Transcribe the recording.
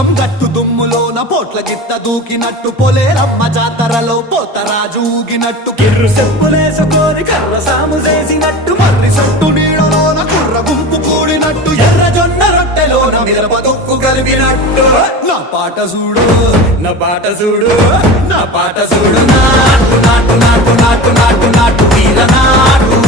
పోచం గట్టు దుమ్ములోన పోట్ల గిత్త దూకినట్టు పొలేరమ్మ జాతరలో పోతరాజు ఊగినట్టు కిర్రు చెప్పులేసుకొని కర్ర సాము చేసినట్టు మర్రి సొట్టు నీడలోన కుర్ర గుంపు కూడినట్టు ఎర్ర జొన్న రొట్టెలోన మిరప దుక్కు కలిపినట్టు నా పాట చూడు నా పాట చూడు నా పాట చూడు నాటు నాటు నాటు నాటు నాటు నాటు వీర నాటు